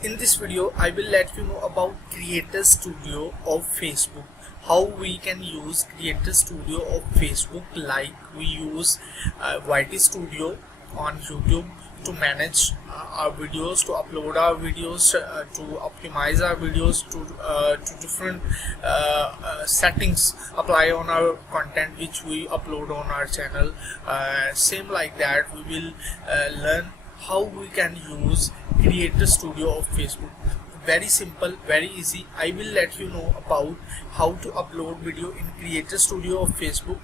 In this video, I will let you know about Creator Studio of Facebook. How we can use Creator Studio of Facebook, like we use YT Studio on YouTube to manage our videos, to upload our videos, to optimize our videos, to different settings apply on our content which we upload on our channel. Same like that, we will learn how we can use Creator Studio of Facebook. Very simple, very easy. I will let you know about how to upload video in Creator Studio of Facebook,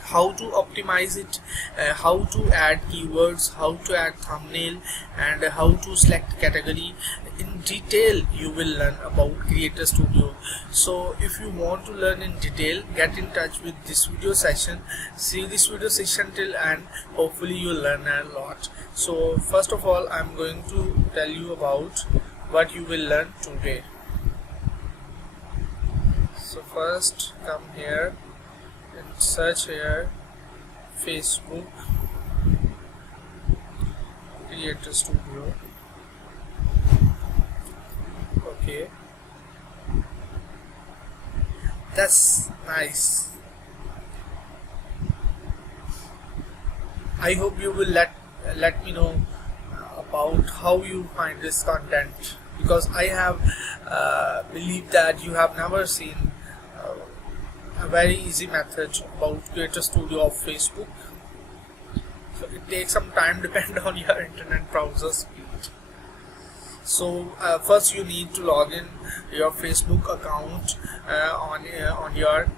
how to optimize it, how to add keywords, how to add thumbnail, and how to select category. In detail you will learn about Creator Studio. So if you want to learn in detail, get in touch with this video session. See this video session till end. Hopefully you will learn a lot. So first of all, I'm going to tell you about what you will learn today. So first, come here and search here Facebook Creator Studio. Okay, that's nice. I hope you will let me know about how you find this content, because I have believed that you have never seen a very easy method about Creator Studio of Facebook. So it takes some time depend on your internet browser speed. So first you need to log in your Facebook account on your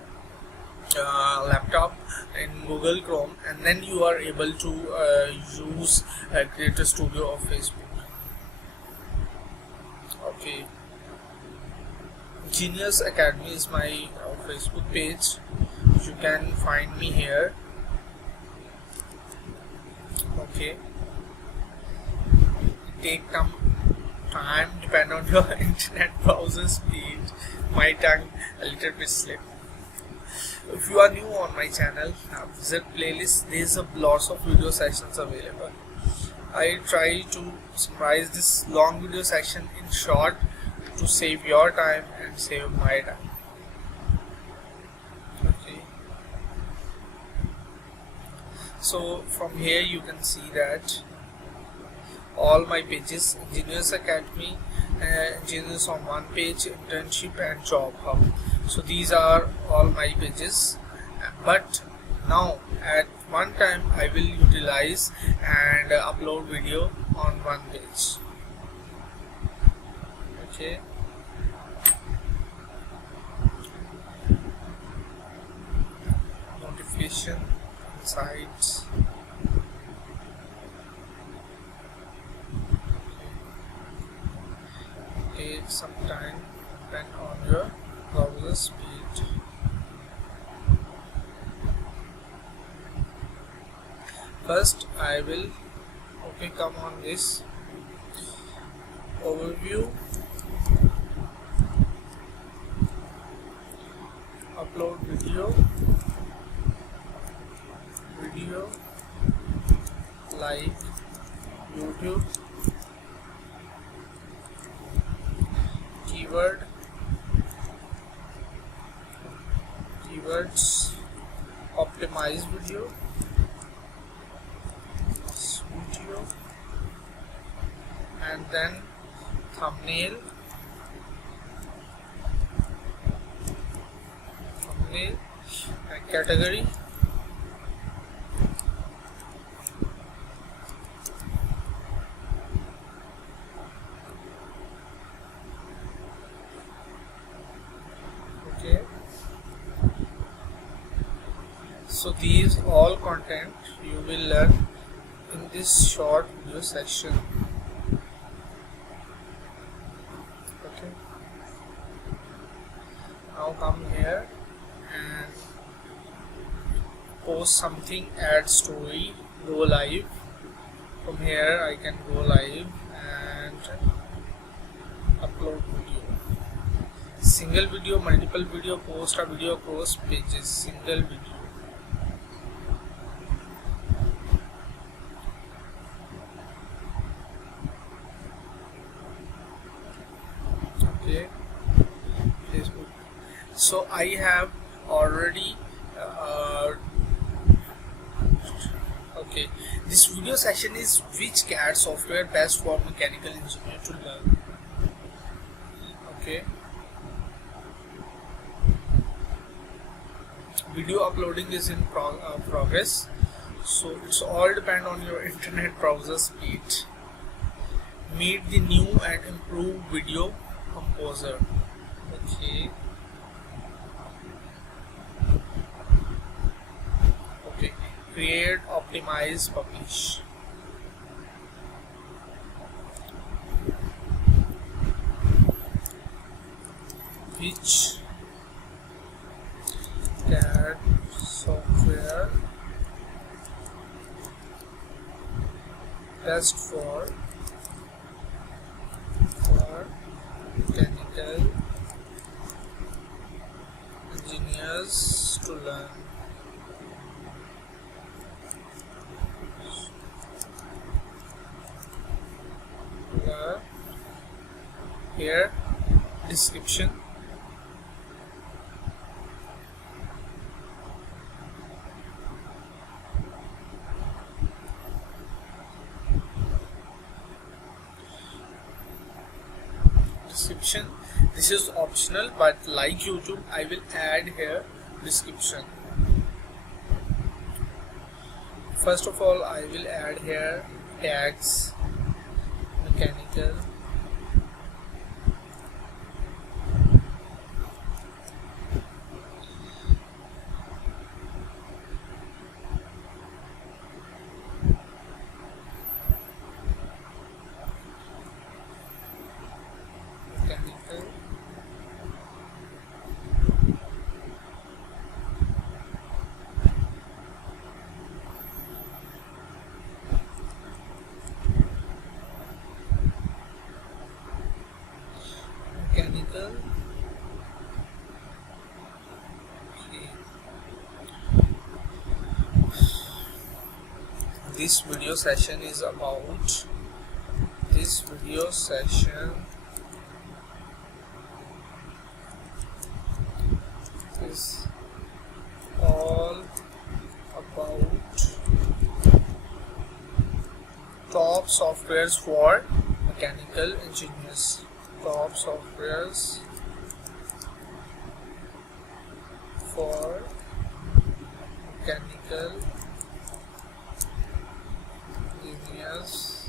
laptop in Google Chrome, and then you are able to use Creator Studio of Facebook. Okay, Genius Academy is my Facebook page. You can find me here. Okay, take some time depend on your internet browser speed. My tongue a little bit slip. If you are new on my channel, visit playlist. There is lots of video sessions available. I try to summarize this long video section in short to save your time and save my time. Okay, so from here you can see that all my pages: Genius Academy, Genius on one page, internship, and job hub. So these are all my pages, but now at one time I will utilize and upload video on one page. Okay, notification, sites. Take some time depend on your browser speed. First I will come on this overview, upload video like YouTube, keywords, optimize video, and then thumbnail, and category. Okay, so these all content you will learn in this short video section. Okay, now come here and post something, add story, go live. From here I can go live and upload video. Single video, multiple video, post a video across pages, single video. Okay, Facebook. So I have already okay, this video session is which CAD software best for mechanical engineer to learn. Okay, video uploading is in progress, so it's all depend on your internet browser speed. Meet the new and improved video composer. Okay, okay, create, optimize, publish. Which CAD software best for mechanical engineers to learn? Here, description. Description. This is optional, but like YouTube, I will add here description. First of all, I will add here tags, mechanical, mechanical. Okay. This video session is about is all about top softwares for mechanical engineers. Top softwares for mechanical engineers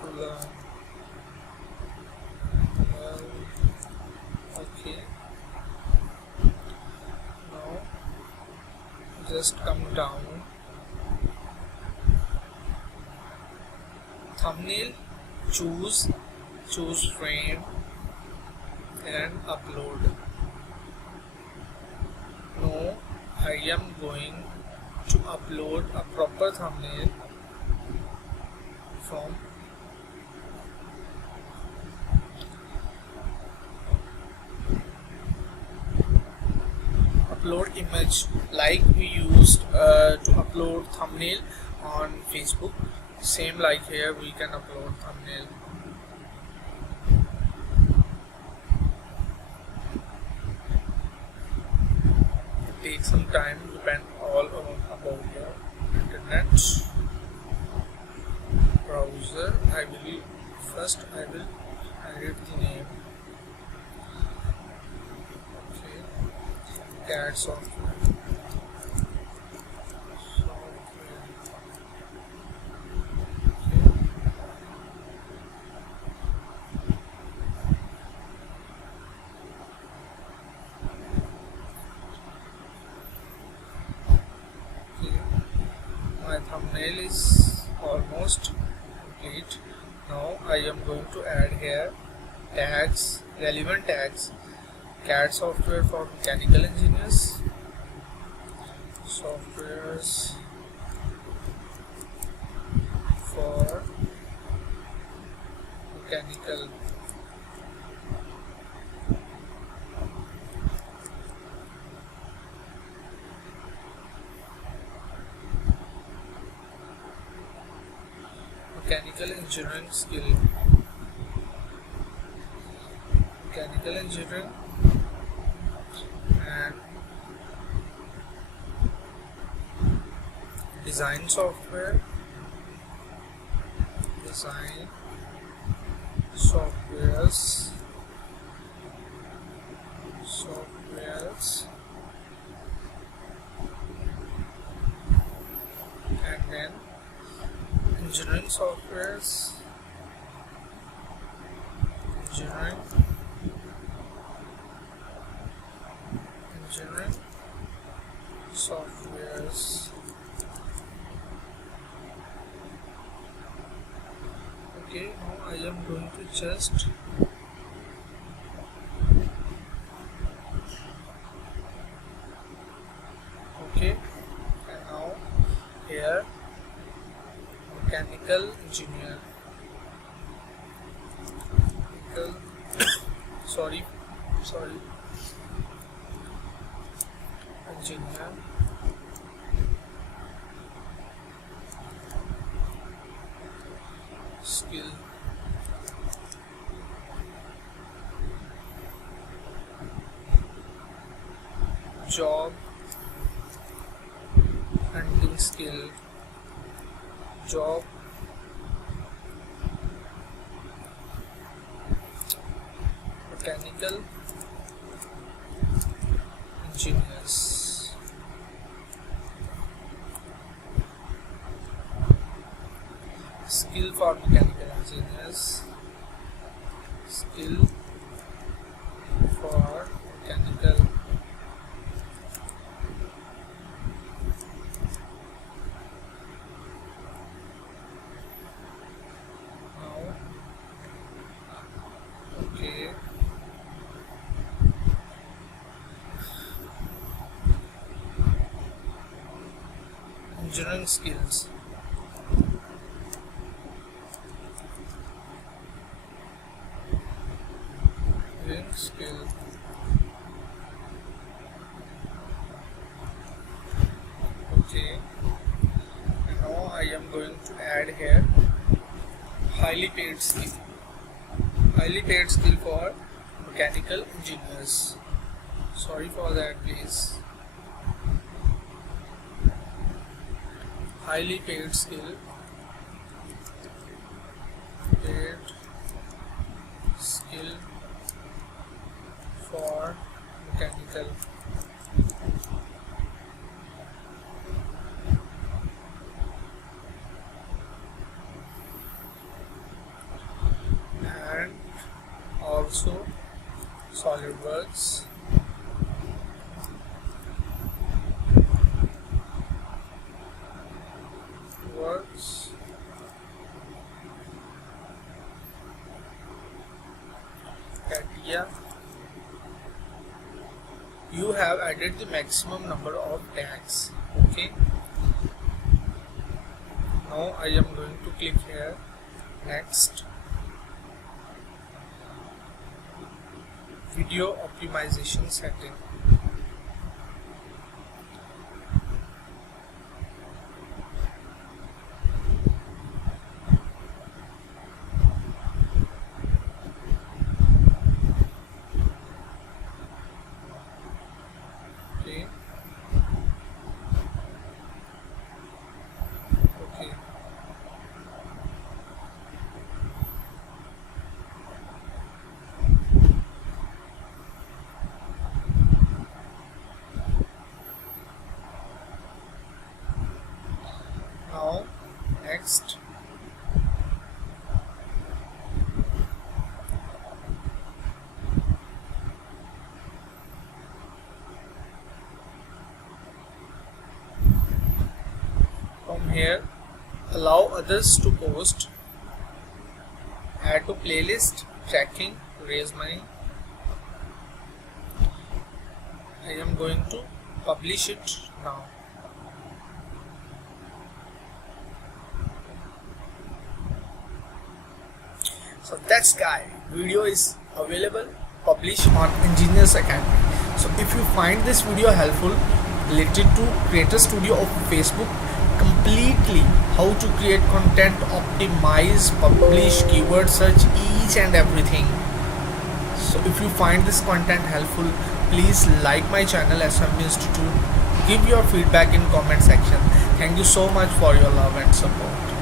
to learn. Well, okay, now just come down. Thumbnail, choose frame and upload. No, I am going to upload a proper thumbnail from upload image like we used to upload thumbnail on Facebook. Same like here we can upload thumbnail. It takes some time, depend all on about your internet browser. I will edit the name. Okay, CAD software. My thumbnail is almost complete. Now I am going to add here tags, relevant tags, CAD software for mechanical engineers, softwares for mechanical. mechanical engineering skill, mechanical engineering, and design software, design softwares, and then engineering softwares, engineering softwares. Okay, now I am going to just okay, and now here mechanical engineer, sorry engineer, skill, job hunting skill, job mechanical engineers, skill for mechanical engineers, skill for mechanical now okay. Engineering skills, skill, okay, and now I am going to add here highly paid skill for mechanical engineers. Sorry for that, please. Highly paid skill, for mechanical and also SolidWorks, CATIA. You have added the maximum number of tags. Okay, now I am going to click here next, video optimization setting. Now next, from here allow others to post, add to playlist, tracking, raise money. I am going to publish it now. So that's guy, video is available, published on Engineers Academy. So if you find this video helpful related to Creator Studio of Facebook, completely how to create content, optimize, publish, keyword search, each and everything. So if you find this content helpful, please like my channel SMB Institute. Give your feedback in comment section. Thank you so much for your love and support.